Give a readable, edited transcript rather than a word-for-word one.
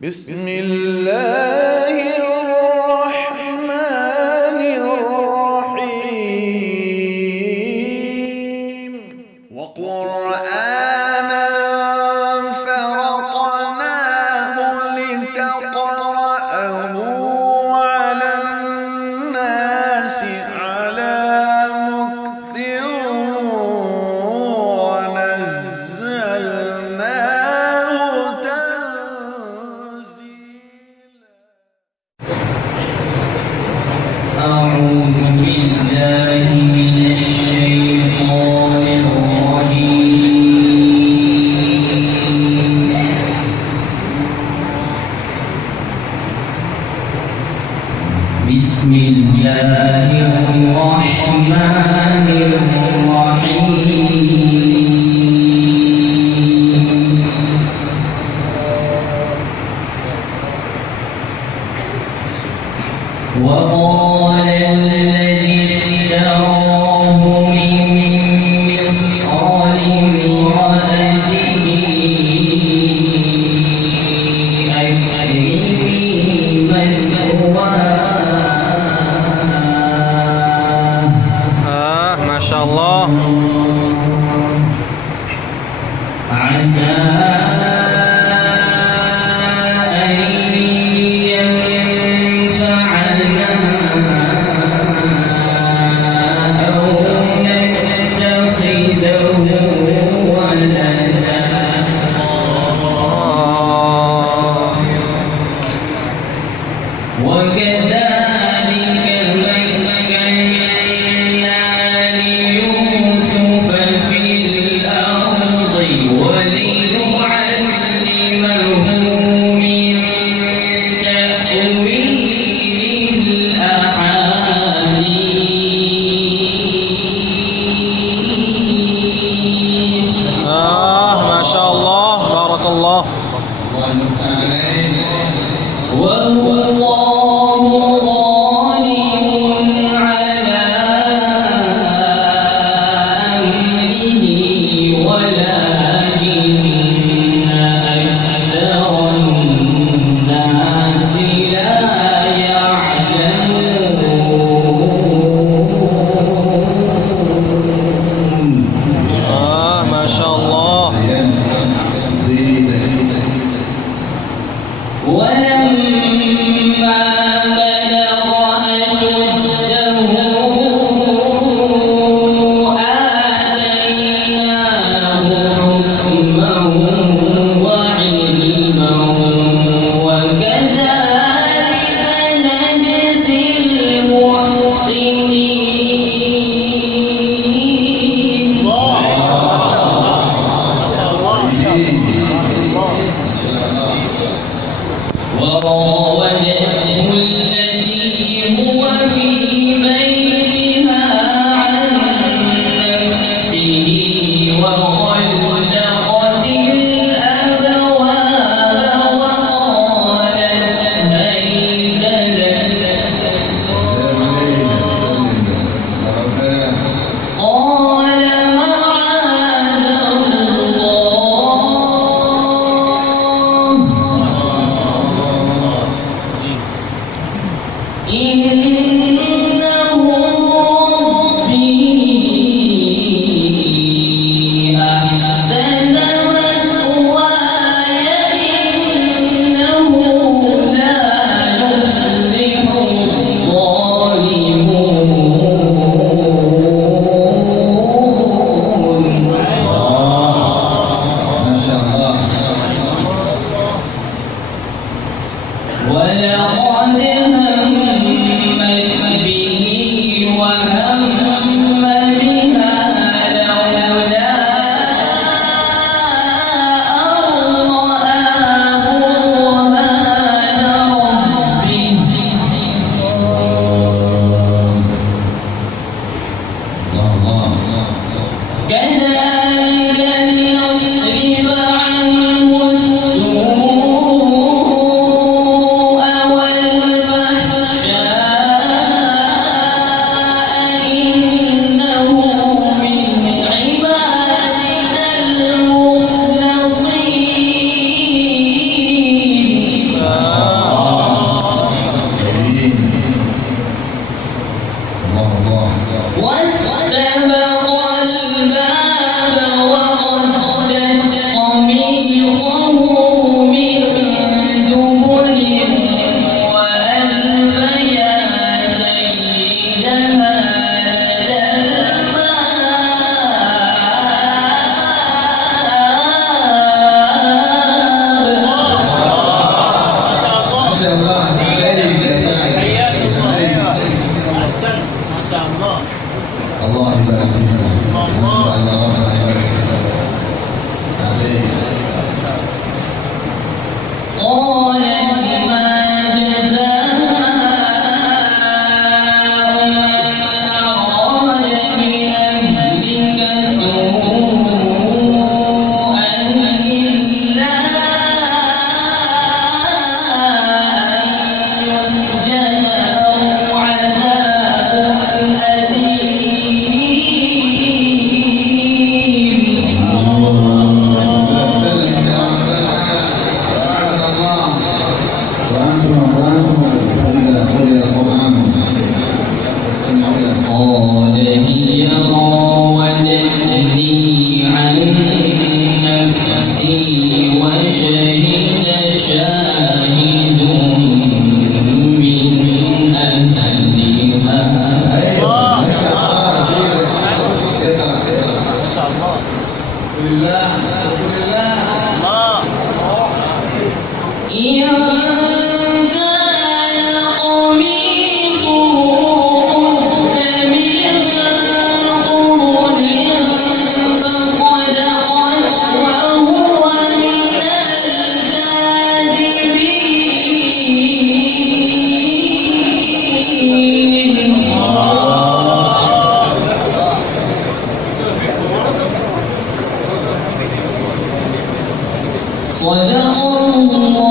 بسم الله الرحمن الرحيم وقرآنا فرقناه لتقرأه على الناس على مكث ونزلناه تنزيلا. أعوذ بالله من الشيطان الرجيم. بسم الله الرحمن الرحيم. وقال الذي اشتراه من مصر لامرأته أكرمي مثواه ما شاء الله. عسى وكذلك مكنا ليوسف في الأرض ولنعلمه من تأويل الأحاديث. ما شاء الله، بارك الله. والله غالب على أمره ولكن أكثر الناس لا يعلمون. ما شاء الله. ولما بلغ أشده آتيناه حكما وعلما وكذلك نجزي المحسنين. وراودته التي هو في بيتها عن نفسه وغلقت الأبواب وقالت هيت لك. قال معاذ الله إنه ربي أحسن مثواي إنه لا يفلح الظالمون. ولقد همت به وهم بها لولا أن رآه برهان ربه. كذلك لنصرف عنه السوء والفحشاء قالت ما جزاء من أراد بأهلك سوءا إلا أن يسجن أو عذاب أليم. قال هي راودتني عن نفسي وشهد شاهد من أهلها إن كان قميصه قد من قبل فصدقت وهو من الكاذبين. صدق الله